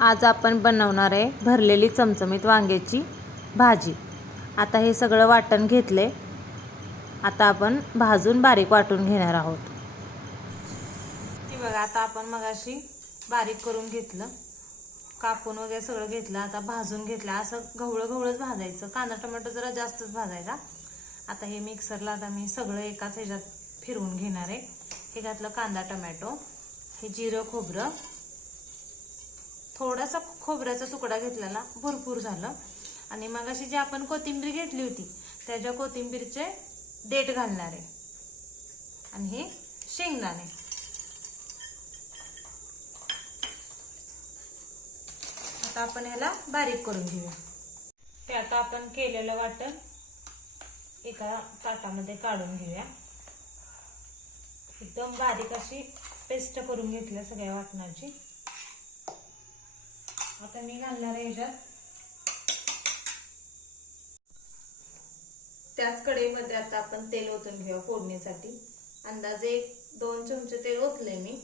आज आपण बनवणार आहे भरलेली चमचमीत वांग्याची भाजी. आता हे सगळं वाटण घेतले आता आपण भाजून बारीक वाटून घेणार आहोत. ती बघा आता आपण मगाशी बारीक करून घेतलं. कापून वगैरे सगळं घेतलं आता भाजून घेतलं. असं गवळं गवळंच भाजायचं. कांदा टोमॅटो जरा जास्तच भाजायचा. आता हे मिक्सरला आता मी सगळं एकाच ह्याच्यात फिरवून घेणार आहे. हे घातलं कांदा टोमॅटो. हे जिरं खोबरं. थोडासा खोबऱ्याचा तुकडा घेतलेला भरपूर झालं. आणि मग अशी जी आपण कोथिंबीर घेतली होती त्याच्या कोथिंबीरचे देठ घालणार. आहे आणि हे शेंगदाणे. आता आपण ह्याला बारीक करून घेऊया. ते आता आपण केलेलं वाटण एका ताटामध्ये काढून घेऊया. एकदम बारीक अशी पेस्ट करून घेतल्या सगळ्या वाटणाची. आता मी घालणार आहे ह्याच्यात. त्याच कढईमध्ये आता आपण तेल ओतून घेऊ फोडणीसाठी. अंदाजे एक दोन चमचे तेल ओतले मी.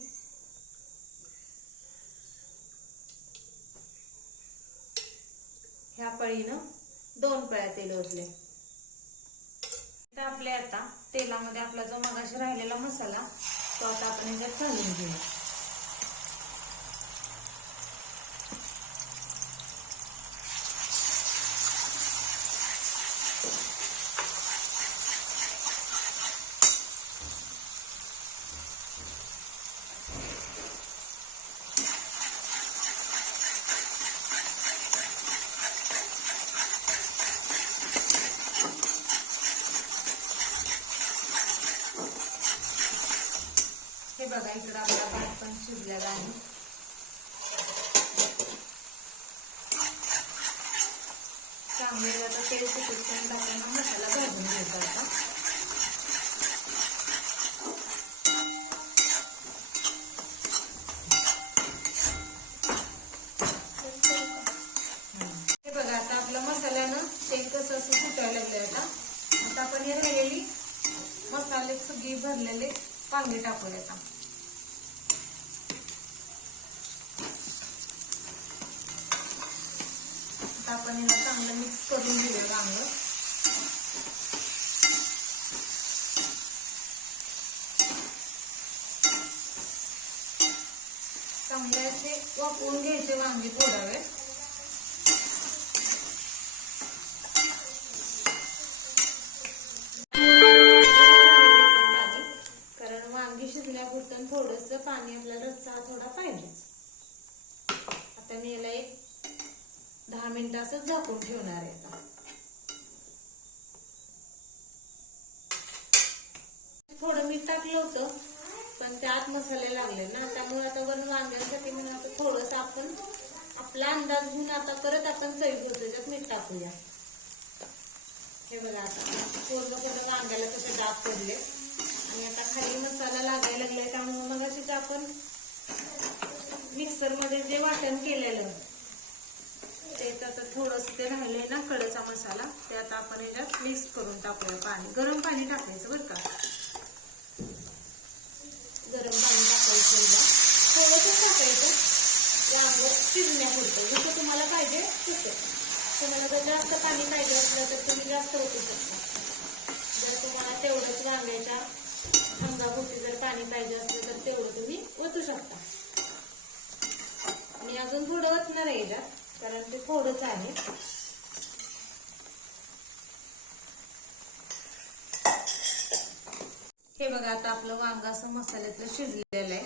ह्या पळीनं दोन पळ्या तेल ओतले तर आपले आता तेलामध्ये आपला जो मगाशी राहिलेला मसाला तो आता आपण ह्याच्यात घालून घेऊ हे बघा इकडं आपला भात पण शिजलेला आहे. चांगले आता तेल सुटून टाकून मसाला भाजून घ्यायचा आता. लागले बघा आता मसाल्यानं कसं असं आता. आता आपण हे राहिलेली मसाले सगळी भरलेले वांगे टाकूया आता आपण चांगलं मिक्स करून घेऊया चांगलं चांगले असे वापरून घ्यायचे वांगे थोडा वेळ. मिनिटं असं झाकून ठेवणार आहे. थोडं मीठ टाकलं होतं पण त्यात मसाले लागले ना त्यामुळे आता वरण वांग्यांसाठी म्हणून आता थोडस आपण आपला अंदाज घेऊन आता करत आपण चवी होतो त्याच्यात मीठ टाकूया. हे बघा आता पूर्ण पूर्ण वांग्याला तसे डाग पडले. आणि आता खाली मसाला लागायला लागलाय त्यामुळे मग अशीच आपण मिक्सरमध्ये जे वाटण केलेलं ते आता थोडस ते राहिलंय मसाला ते आता आपण याच्यात मिक्स करून टाकूया पाणी. गरम पाणी टाकायचं बरं का. गरम पाणी टाकायचं थोडंसं टाकायचं. वांग शिजण्यापुरतं जसं तुम्हाला पाहिजे तसं. तुम्हाला जर जास्त पाणी पाहिजे असलं तर तुम्ही जास्त ओतू शकता. जर तुम्हाला तेवढंच वांग्याच्या अंगाभोवती जर पाणी पाहिजे असलं तर तेवढं तुम्ही ओतू शकता. मी अजून थोडं ओतणार आहे याच्यात कारण ते थोडंच आहे. हे बघा आता आपलं वांग असं मसाल्यातलं शिजलेलं आहे.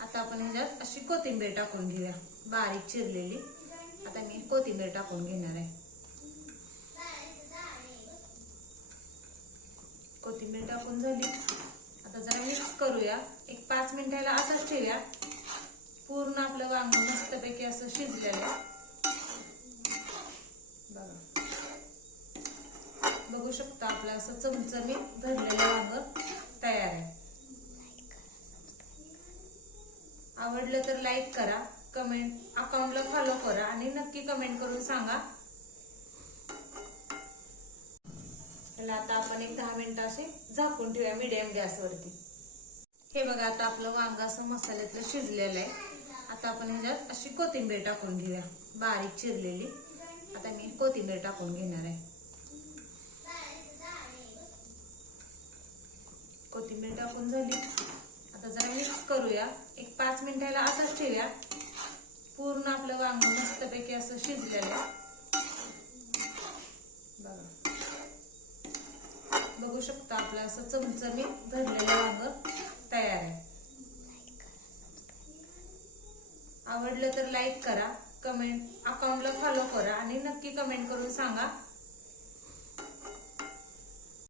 आता आपण ह्याच्यात अशी कोथिंबीर टाकून घेऊया. बारीक चिरलेली. आता मी कोथिंबीर टाकून घेणार आहे. कोथिंबीर टाकून झाली. आता जरा मिक्स करूया. एक पाच मिनिटाला असंच ठेवूया. पूर्ण आपलं वांग मस्तपैकी असं शिजलेलं आहे. बघू. शकता आपलं असं चमचमीत भरलेलं वांग. तयार आहे. आवडलं तर लाईक करा कमेंट अकाउंटला फॉलो करा आणि नक्की कमेंट करून सांगा. त्याला आता आपण एक दहा मिनिटं असे झाकून ठेवूया मिडियम गॅसवरती हे बघा आता आपलं वांग असं मसाल्यातलं शिजलेलं आहे. आता आपण ह्याच्यात अशी कोथिंबीर टाकून घेऊया बारीक चिरलेली. आता मी कोथिंबीर टाकून घेणार आहे कोथिंबीर टाकून झाली. आता जरा मिक्स करूया. एक पाच मिनिटाला असंच ठेवूया. पूर्ण आपलं वांग मस्तपैकी असं शिजलेलं बघा. बघू शकता आपलं असं चमचमीत भरलेलं वांग तयार आहे. आवडलं तर लाईक करा. कमेंट अकाउंटला फॉलो करा आणि नक्की कमेंट करून सांगा